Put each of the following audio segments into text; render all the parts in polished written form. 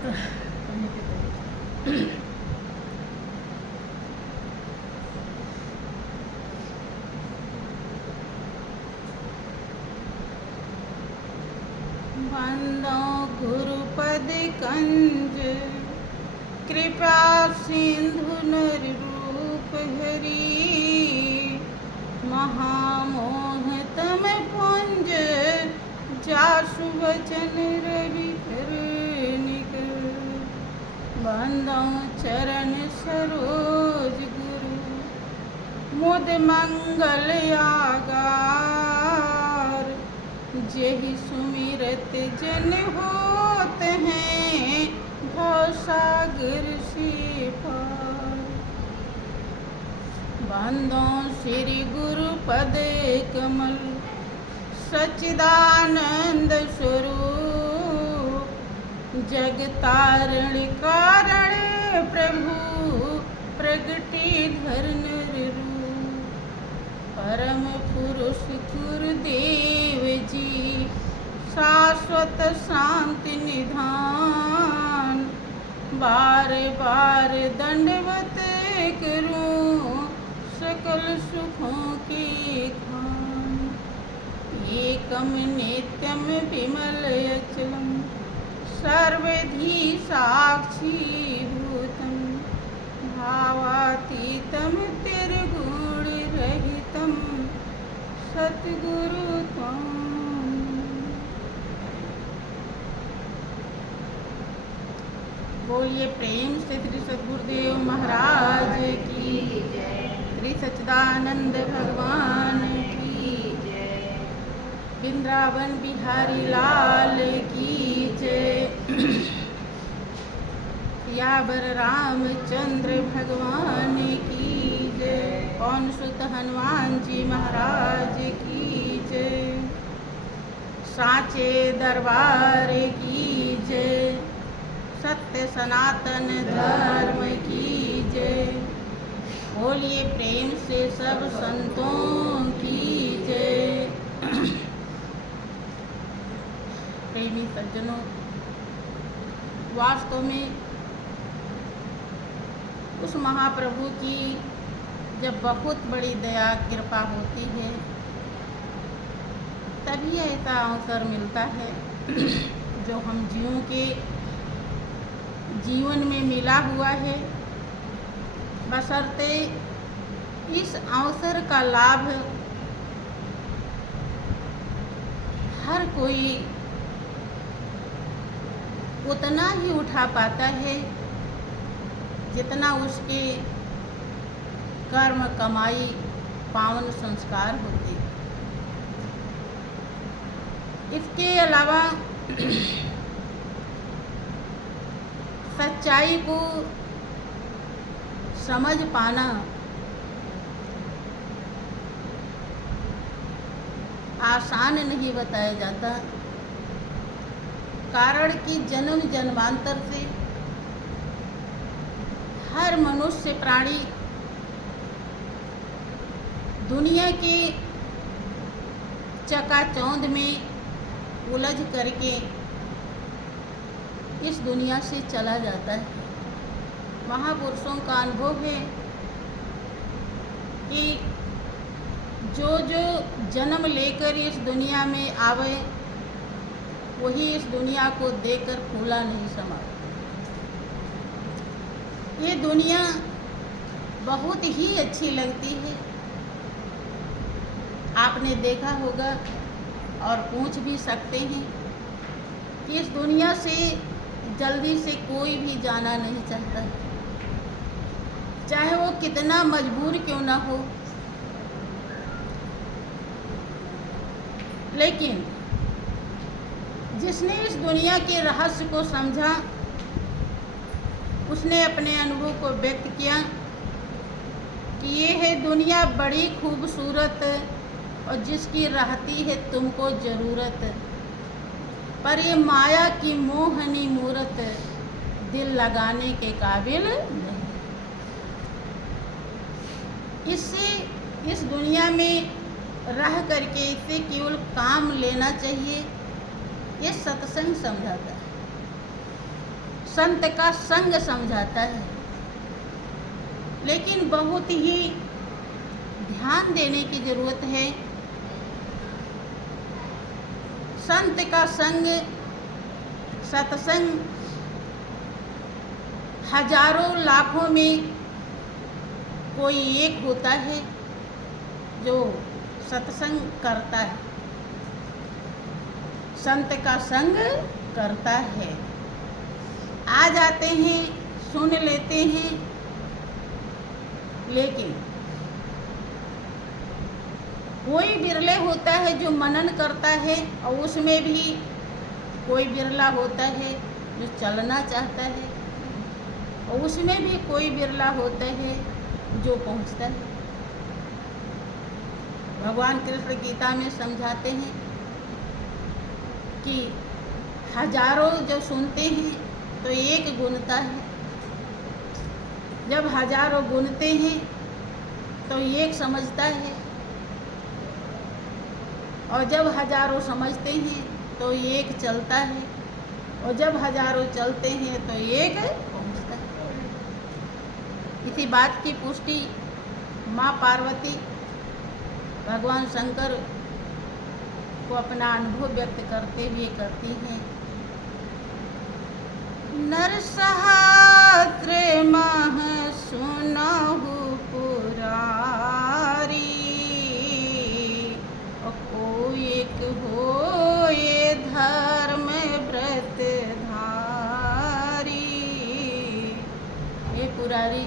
बंदो गुरुपद कंज कृपा सिंधु नर रूप हरि महामोह तम पुंज जासु वचन रवि निक बंदो चरण सरोज गुरु मुद मंगल आगार जेहि सुमिरत जन होत हैं भव सागर से पार बंदो श्री गुरु पद कमल सच्चिदानंद स्वरूप जग तारण कारण प्रभु प्रगति धरन रूप परम पुरुष गुरुदेव जी शाश्वत शांति निधान बार बार दंडवत करूं सकल सुखों की खान एकम नित्यम विमल अचलम सर्वधी साक्षी भूतम भावातीतम तिर्गुण रहितम सतगुरु त्वं। बोलिए प्रेम से श्री सद्गुरुदेव महाराज की जय, श्री सच्चिदानंद भगवान की जय, वृंदावन बिहारी लाल की जय, यावर रामचंद्र भगवान की जय, पवन सुत हनुमान जी महाराज की जय, साचे दरबार की जय, सत्य सनातन धर्म की जय। बोलिए प्रेम से सब संतों की जय। प्रेमी सज्जनों, वास्तव में उस महाप्रभु की जब बहुत बड़ी दया कृपा होती है तभी ऐसा अवसर मिलता है जो हम जीवों के जीवन में मिला हुआ है। बशर्ते इस अवसर का लाभ हर कोई उतना ही उठा पाता है जितना उसके कर्म कमाई पावन संस्कार होते। इसके अलावा सच्चाई को समझ पाना आसान नहीं बताया जाता, कारण कि जन्म जन्मांतर से हर मनुष्य प्राणी दुनिया के चकाचौंध में उलझ करके इस दुनिया से चला जाता है। महापुरुषों का अनुभव है कि जो जो जन्म लेकर इस दुनिया में आवे वही इस दुनिया को देखकर फूला नहीं समा। ये दुनिया बहुत ही अच्छी लगती है। आपने देखा होगा और पूछ भी सकते हैं कि इस दुनिया से जल्दी से कोई भी जाना नहीं चाहता, चाहे वो कितना मजबूर क्यों ना हो। लेकिन जिसने इस दुनिया के रहस्य को समझा उसने अपने अनुभव को व्यक्त किया कि ये है दुनिया बड़ी खूबसूरत और जिसकी रहती है तुमको ज़रूरत, पर ये माया की मोहनी मूरत दिल लगाने के काबिल नहीं। इससे इस दुनिया में रह करके इसे केवल काम लेना चाहिए, ये सत्संग समझाता है। संत का संग समझाता है, लेकिन बहुत ही ध्यान देने की ज़रूरत है। संत का संग, सत्संग हजारों लाखों में कोई एक होता है जो सत्संग करता है, संत का संग करता है। आ जाते हैं, सुन लेते हैं, लेकिन कोई बिरले होता है जो मनन करता है, और उसमें भी कोई बिरला होता है जो चलना चाहता है, और उसमें भी कोई बिरला होता है जो पहुंचता है। भगवान कृष्ण गीता में समझाते हैं कि हजारों जब सुनते हैं तो एक गुनता है, जब हजारों गुनते हैं तो एक समझता है, और जब हजारों समझते हैं तो एक चलता है, और जब हजारों चलते हैं तो एक पहुंचता है। इसी बात की पुष्टि माँ पार्वती भगवान शंकर को अपना अनुभव व्यक्त करते हुए करती हैं। नरसहस्र मह सुनहु पुरारी, कोई एक होए धर्म व्रत धारी। ये पुरारी,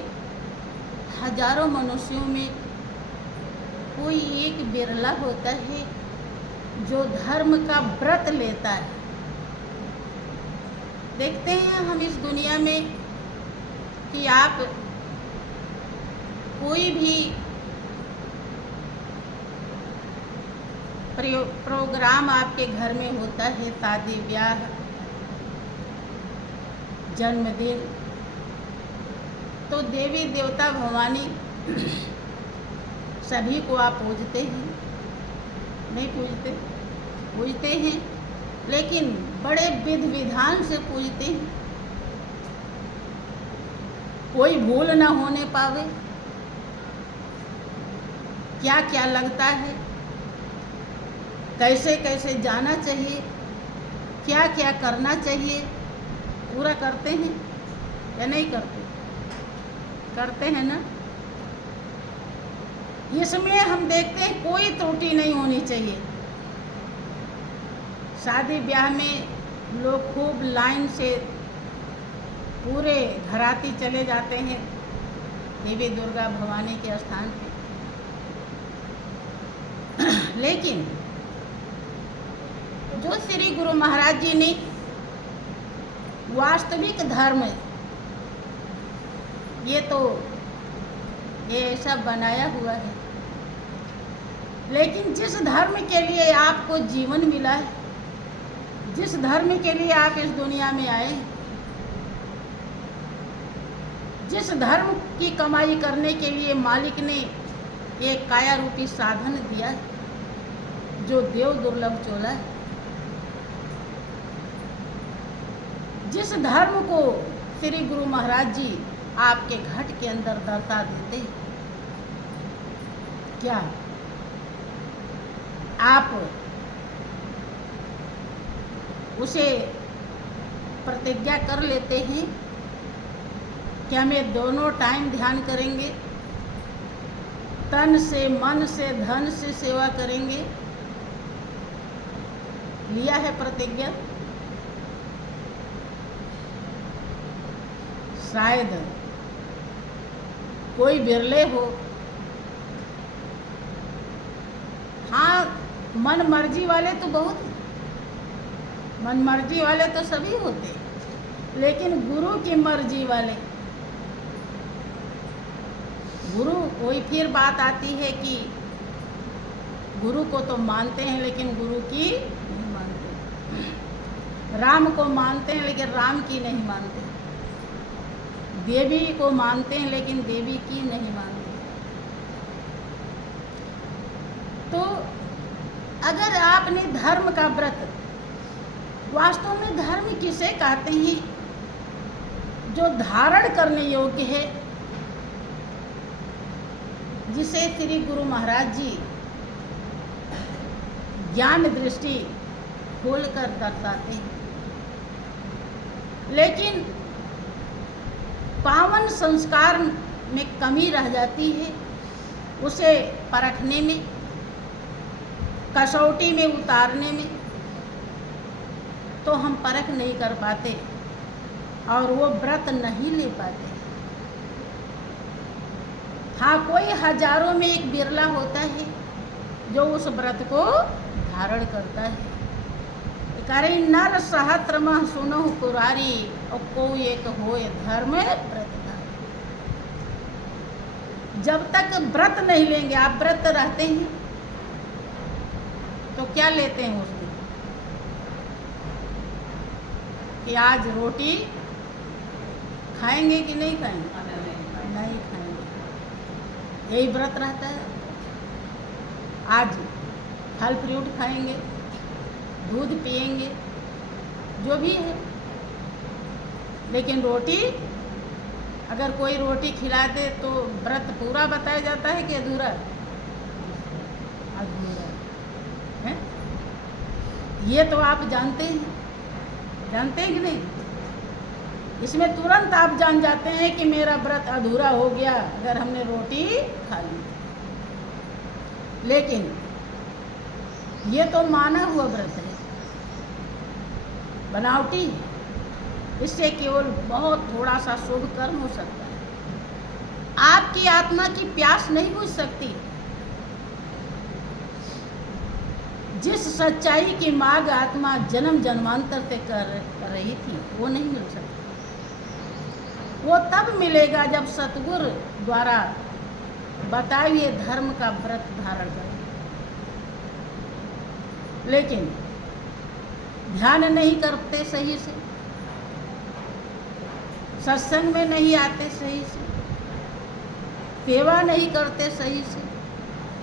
हजारों मनुष्यों में कोई एक बिरला होता है जो धर्म का व्रत लेता है। देखते हैं हम इस दुनिया में कि आप कोई भी प्रोग्राम आपके घर में होता है, शादी ब्याह, जन्मदिन, तो देवी देवता भवानी सभी को आप पूजते हैं? नहीं पूजते? पूजते हैं, लेकिन बड़े विधि विधान से पूजते हैं। कोई भूल ना होने पावे, क्या क्या लगता है, कैसे कैसे जाना चाहिए, क्या क्या करना चाहिए, पूरा करते हैं या नहीं करते? करते हैं ना। इसमें हम देखते हैं कोई त्रुटि नहीं होनी चाहिए। शादी ब्याह में लोग खूब लाइन से पूरे घराती चले जाते हैं देवी दुर्गा भवानी के स्थान पे, लेकिन जो श्री गुरु महाराज जी ने वास्तविक धर्म, ये ऐसा बनाया हुआ है, लेकिन जिस धर्म के लिए आपको जीवन मिला है, जिस धर्म के लिए आप इस दुनिया में आए, जिस धर्म की कमाई करने के लिए मालिक ने एक काया रूपी साधन दिया है, जो देव दुर्लभ चोला है, जिस धर्म को श्री गुरु महाराज जी आपके घट के अंदर दर्शा देते हैं, क्या आप उसे प्रतिज्ञा कर लेते हैं कि हमें दोनों टाइम ध्यान करेंगे, तन से, मन से, धन से सेवा करेंगे? लिया है प्रतिज्ञा? शायद कोई बिरले हो। हाँ, मन मर्जी वाले तो बहुत, मन मर्जी वाले तो सभी होते, लेकिन गुरु की मर्जी वाले, गुरु, कोई फिर बात आती है कि गुरु को तो मानते हैं लेकिन गुरु की नहीं मानते, राम को मानते हैं लेकिन राम की नहीं मानते, देवी को मानते हैं लेकिन देवी की नहीं मानते। तो अगर आपने धर्म का व्रत, वास्तव में धर्म किसे कहते हैं? जो धारण करने योग्य है, जिसे श्री गुरु महाराज जी ज्ञान दृष्टि खोलकर दर्शाते हैं। लेकिन पावन संस्कार में कमी रह जाती है, उसे परखने में, कसौटी में उतारने में तो हम परख नहीं कर पाते और वो व्रत नहीं ले पाते। हाँ, कोई हजारों में एक बिरला होता है जो उस व्रत को धारण करता है। करे नर सहस्त्र सुनो कुरारी और को एक होए धर्म व्रतधारी। जब तक व्रत नहीं लेंगे, आप व्रत रहते हैं तो क्या लेते हैं उस दिन कि आज रोटी खाएंगे कि नहीं खाएंगे? नहीं खाएंगे, यही व्रत रहता है। आज फल फ्रूट खाएंगे, दूध पिएंगे, जो भी है, लेकिन रोटी, अगर कोई रोटी खिला दे तो व्रत पूरा बताया जाता है कि अधूरा? अधूरा है। ये तो आप जानते हैं कि नहीं? इसमें तुरंत आप जान जाते हैं कि मेरा व्रत अधूरा हो गया अगर हमने रोटी खा ली। लेकिन ये तो माना हुआ व्रत है, बनावटी है। इससे केवल बहुत थोड़ा सा शुभ कर्म हो सकता है। आपकी आत्मा की प्यास नहीं बुझ सकती। जिस सच्चाई की मांग आत्मा जन्म जन्मांतर से कर रही थी, वो नहीं मिल सकती। वो तब मिलेगा जब सतगुरु द्वारा बताए हुए धर्म का व्रत धारण करें। लेकिन ध्यान नहीं करते सही से, सत्संग में नहीं आते सही से, सेवा नहीं करते सही से।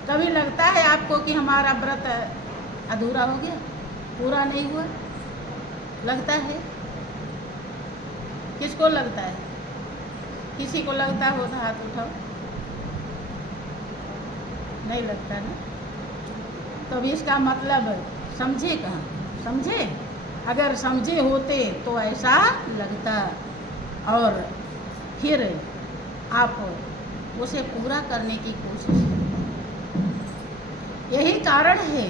कभी लगता है आपको कि हमारा व्रत अधूरा हो गया, पूरा नहीं हुआ? लगता है? किसको लगता है? किसी को लगता हो तो हाथ उठाओ। नहीं लगता ना? तो अब इसका मतलब समझे कहाँ? समझे? अगर समझे होते तो ऐसा लगता और फिर आप उसे पूरा करने की कोशिश करते। यही कारण है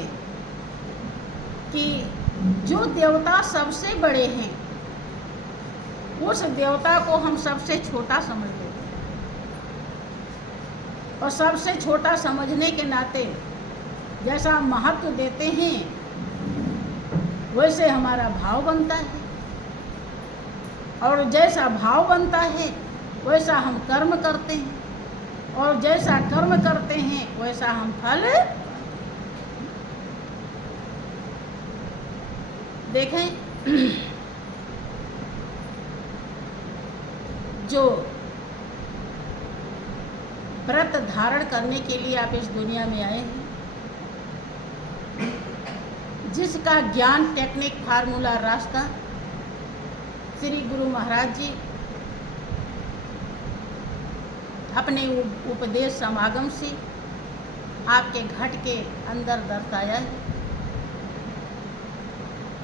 कि जो देवता सबसे बड़े हैं, उस देवता को हम सबसे छोटा समझ लेते हैं। और सबसे छोटा समझने के नाते जैसा महत्व देते हैं, वैसे हमारा भाव बनता है। और जैसा भाव बनता है वैसा हम कर्म करते हैं, और जैसा कर्म करते हैं वैसा हम फल। देखें, जो व्रत धारण करने के लिए आप इस दुनिया में आए हैं, जिसका ज्ञान, टेक्निक, फार्मूला, रास्ता श्री गुरु महाराज जी अपने उपदेश समागम से आपके घट के अंदर दर्शाया है,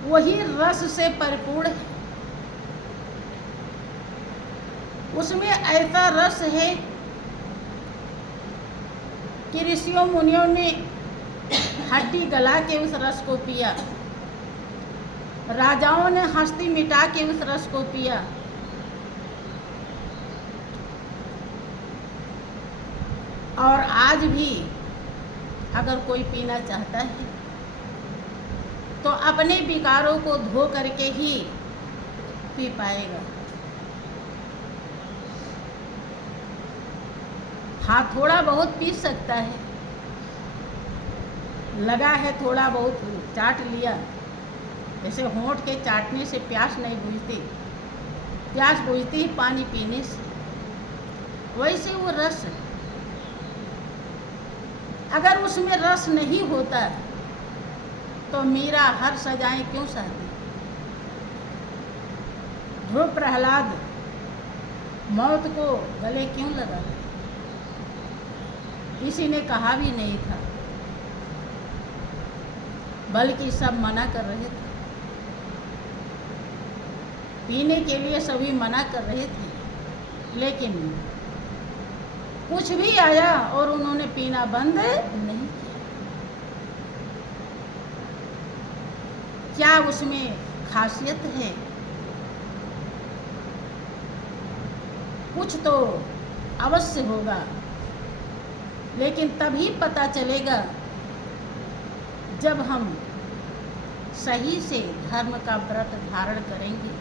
वही रस से परिपूर्ण है। उसमें ऐसा रस है कि ऋषियों मुनियों ने हड्डी गला के उस रस को पिया, राजाओं ने हस्ती मिटा के उस रस को पिया। और आज भी अगर कोई पीना चाहता है तो अपने विकारों को धो करके ही पी पाएगा। हाँ, थोड़ा बहुत पी सकता है, लगा है थोड़ा बहुत चाट लिया। जैसे होंठ के चाटने से प्यास नहीं बुझती, प्यास बुझती ही पानी पीने से। वैसे वो रस, अगर उसमें रस नहीं होता तो मीरा हर सजाएं क्यों सहती? ध्रुव प्रहलाद मौत को गले क्यों लगाते? किसी ने कहा भी नहीं था, बल्कि सब मना कर रहे थे। पीने के लिए सभी मना कर रहे थे, लेकिन कुछ भी आया और उन्होंने पीना बंद नहीं किया। क्या उसमें खासियत है? कुछ तो अवश्य होगा, लेकिन तभी पता चलेगा जब हम सही से धर्म का व्रत धारण करेंगे।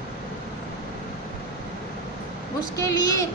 उसके लिए